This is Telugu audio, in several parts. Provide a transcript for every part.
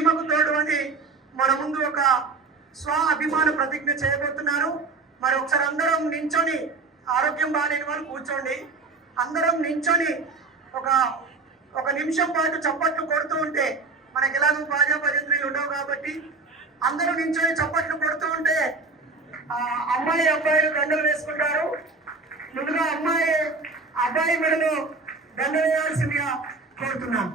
చీమకు తోడు అని మన ముందు ఒక స్వ అభిమాన ప్రతిజ్ఞ చేయబోతున్నారు. మరి ఒకసారి అందరం నించొని, ఆరోగ్యం బాగాలేని వాళ్ళు కూర్చోండి, అందరం నించొని ఒక నిమిషం పాటు చప్పట్లు కొడుతూ ఉంటే, మనకి ఎలాగో బాజా భజంత్రీలు ఉండవు కాబట్టి అందరూ నించొని చప్పట్లు కొడుతూ ఉంటే అమ్మాయి అబ్బాయిలు దండలు వేసుకుంటారు. ముందుగా అబ్బాయి మెడలో దండ వేయాల్సిందిగా కోరుతున్నాం.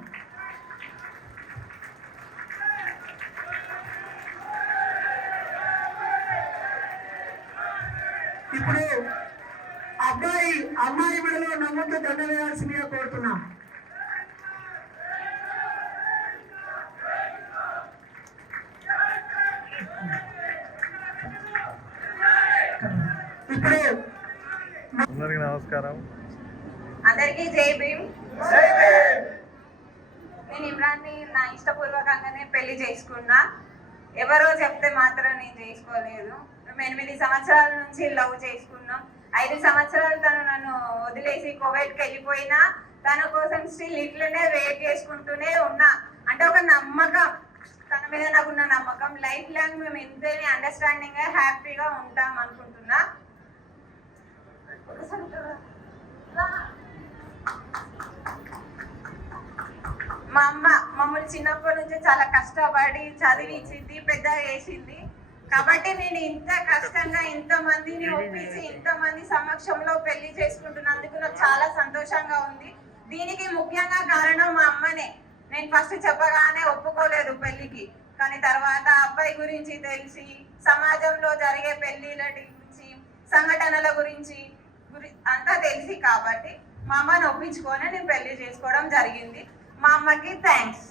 ఇప్పుడు అమ్మాయి మెడలో నమ్ముతూ దండ వేయాల్సిందిగా కోరుతున్నాం. ఇప్పుడు అందరికీ నమస్కారం. అందరికీ జై భీమ్. నేను ఇమ్రాన్ని నా ఇష్టపూర్వకంగానే పెళ్లి చేసుకున్నా. ఎవరో చెప్తే మాత్రం నేను చేసుకోలేదు. మేము 8 సంవత్సరాల నుంచి లవ్ చేసుకున్నాం. 5 సంవత్సరాలు తను నన్ను వదిలేసి కువైట్కి వెళ్ళిపోయినా తన కోసం స్టిల్ ఇట్లనే వెయిట్ చేసుకుంటూనే ఉన్నా. అంటే ఒక నమ్మకం, తన మీద నాకున్న నమ్మకం. లైఫ్ లాంగ్ మేము ఇంతేనే అండర్స్టాండింగ్ గా హ్యాపీగా ఉంటాం అనుకుంటున్నా. మా అమ్మ మమ్మల్ని చిన్నప్పటి నుంచి చాలా కష్టపడి చదివించింది, పెద్ద చేసింది. కాబట్టి నేను ఇంత కష్టంగా ఇంతమందిని ఒప్పించి ఇంతమంది సమక్షంలో పెళ్లి చేసుకుంటున్నందుకు నాకు చాలా సంతోషంగా ఉంది. దీనికి ముఖ్యంగా కారణం మా అమ్మనే. నేను ఫస్ట్ చెప్పగానే ఒప్పుకోలేదు పెళ్లికి, కానీ తర్వాత అబ్బాయి గురించి తెలిసి, సమాజంలో జరిగే పెళ్లిల గురించి, సంఘటనల గురించి అంతా తెలిసి కాబట్టి మా అమ్మని ఒప్పించుకొని నేను పెళ్లి చేసుకోవడం జరిగింది. మా అమ్మకి థ్యాంక్స్.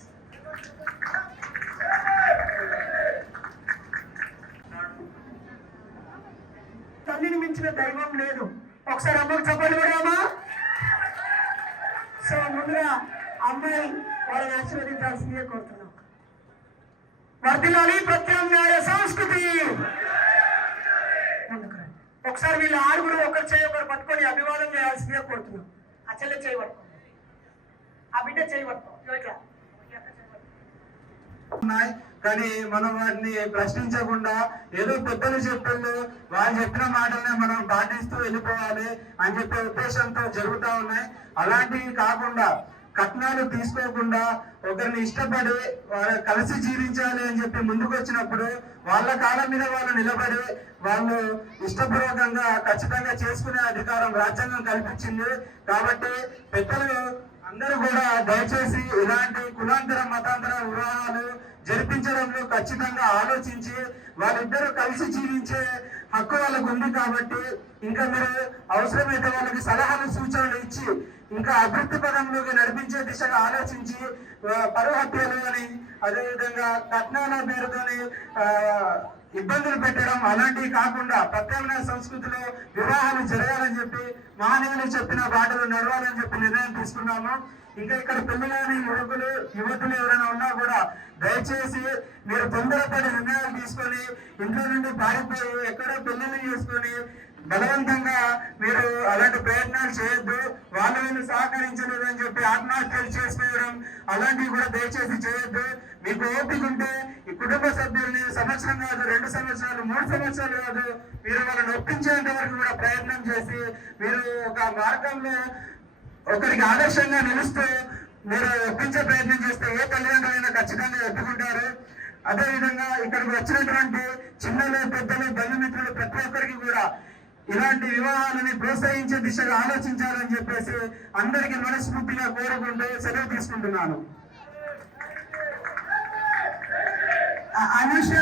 తల్లిని మించిన దైవం లేదు. ఒకసారి అమ్మకు చెప్పండి కూడా. సో ముందుగా అమ్మాయి వాళ్ళని ఆశీర్వదించాల్సిందే కోరుతున్నాం. వర్ధిల్లాలి ప్రత్యామ్నాయ సంస్కృతి. ఒకసారి వీళ్ళు 6 ఒకరు చేయి ఒకరు పట్టుకొని అభివాదం చేయాల్సిందే కోరుతున్నాం. ఆ చెల్లె చేయి పట్టుకోండి, ఆ బిడ్డ చేయి పట్టుకో. ఉన్నాయి కానీ మనం వాటిని ప్రశ్నించకుండా ఏదో పెద్దలు చెప్పారు, వాళ్ళు చెప్పిన మాటలనే మనం పాటిస్తూ వెళ్ళిపోవాలి అని చెప్పే ఉద్దేశంతో జరుగుతూ ఉన్నాయి. అలాంటివి కాకుండా కట్నాలు తీసుకోకుండా ఒకరిని ఇష్టపడి వాళ్ళు కలిసి జీవించాలి అని చెప్పి ముందుకు వచ్చినప్పుడు వాళ్ళ కాలం మీద వాళ్ళు నిలబడి వాళ్ళు ఇష్టపూర్వకంగా ఖచ్చితంగా చేసుకునే అధికారం రాజ్యాంగం కల్పించింది. కాబట్టి పెద్దలు అందరూ కూడా దయచేసి ఇలాంటి కులాంతర మతాంతర వివాహాలు జరిపించడంలో ఖచ్చితంగా ఆలోచించి వాళ్ళిద్దరూ కలిసి జీవించే హక్కు వాళ్ళకు ఉంది. కాబట్టి ఇంకా మీరు అవసరమైతే వాళ్ళకి సలహాలు సూచనలు ఇచ్చి ఇంకా అభివృద్ధి పదంలోకి నడిపించే దిశగా ఆలోచించి పరువు హత్యలు అని, అదేవిధంగా కట్నాల పేరుతోని ఇబ్బందులు పెట్టడం అలాంటివి కాకుండా ప్రత్యామ్నాయ సంస్కృతిలో వివాహాలు జరగాలని చెప్పి మహనీయులు చెప్పిన బాటలు నడవాలని చెప్పి నిర్ణయం తీసుకున్నాము. ఇంకా ఇక్కడ పెళ్లిలోని యువతులు ఎవరైనా ఉన్నా కూడా దయచేసి మీరు తొందరపడి నిర్ణయాలు తీసుకొని ఇంట్లో నుండి పారిపోయి ఎక్కడో పెళ్లిళ్ళు చేసుకొని బలవంతంగా మీరు అలాంటి ప్రయత్నాలు చేయొద్దు. వాళ్ళు వీళ్ళు సహకరించలేదు అని చెప్పి ఆత్మహత్యలు చేసుకోవడం అలాంటివి కూడా దయచేసి చేయొద్దు. మీకు ఓపిక ఉంటే ఈ కుటుంబ సభ్యుల్ని సంవత్సరం కాదు, 2 సంవత్సరాలు, 3 సంవత్సరాలు కాదు, మీరు వాళ్ళని ఒప్పించేంత వరకు కూడా ప్రయత్నం చేసి మీరు ఒక మార్గంలో ఒకరికి ఆదర్శంగా నిలుస్తూ మీరు ఒప్పించే ప్రయత్నం చేస్తే ఏ తల్లిదండ్రులైనా ఖచ్చితంగా ఒప్పుకుంటారు. అదేవిధంగా ఇక్కడికి వచ్చినటువంటి చిన్నలు, పెద్దలు, బంధుమిత్రులు ప్రతి ఒక్కరికి కూడా ఇలాంటి వివాహాలని ప్రోత్సహించే దిశగా ఆలోచించాలని చెప్పేసి అందరికీ మనస్ఫూర్తిగా కోరుకుంటూ సెలవు తీసుకుంటున్నాను. అనుష